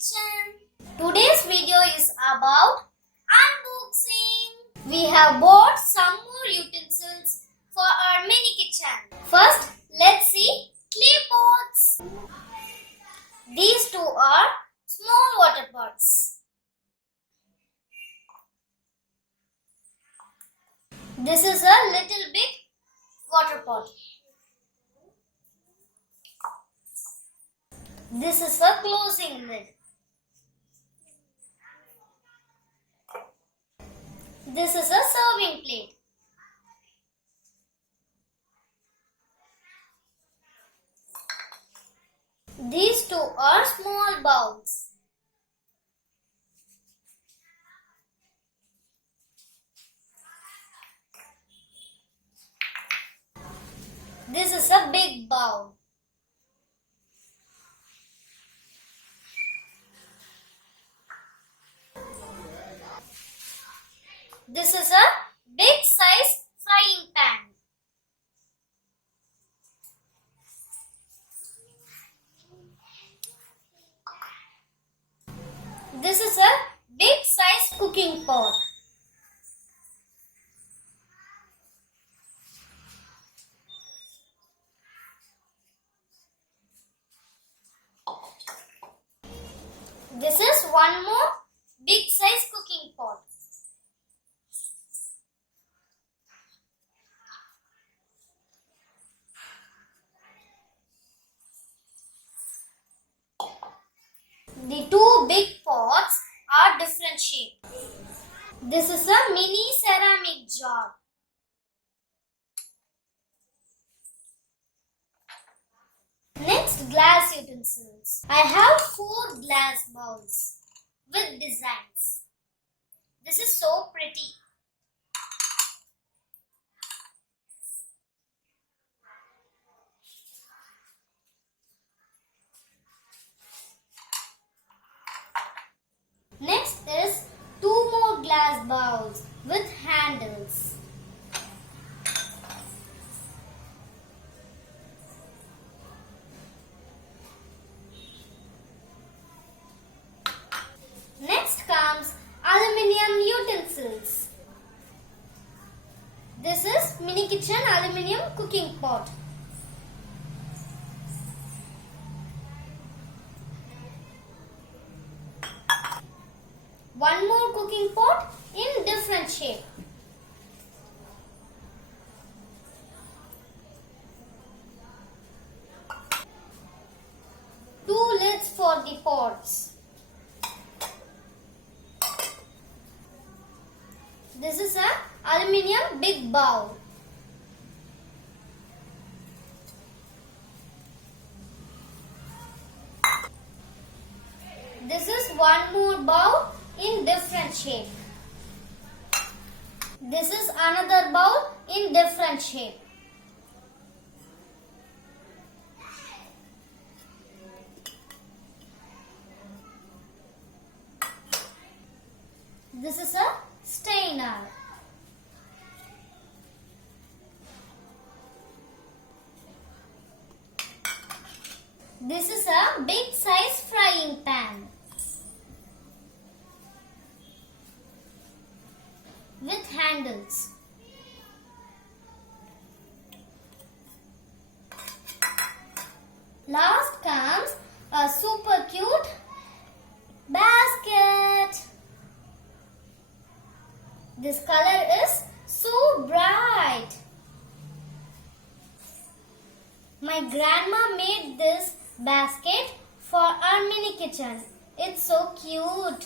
kitchen. Today's video is about unboxing. We have bought some more utensils for our mini kitchen. First, let's see clay pots. These two are small water pots. This is a little big water pot. This is a closing lid. This is a serving plate. These two are small bowls. This is a big bowl. This is a big size frying pan. This is a big size cooking pot. This is one more big size cooking pot. The two big pots are different shape. This is a mini ceramic jar. Next, glass utensils. I have 4 glass bowls with designs. This is so pretty. Next is 2 more glass bowls with handles. Next comes aluminium utensils. This is mini kitchen aluminium cooking pot. One more cooking pot in different shape. Two lids for the pots. This is an aluminium big bowl. This is one more bowl in different shape. This is another bowl in different shape. This is a strainer. This is a big size frying pan with handles. Last comes a super cute basket. This color is so bright. My grandma made this basket for our mini kitchen. It's so cute.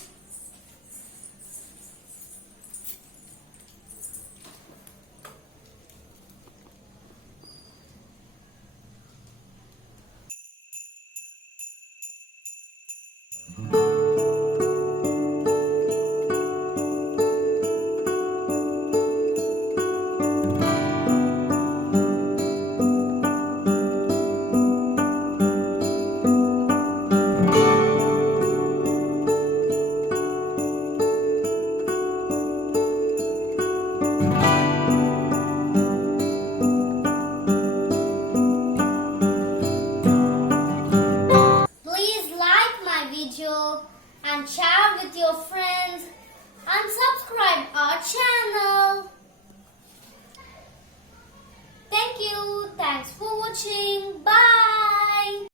and share with your friends and subscribe our channel. Thank you. Thanks for watching.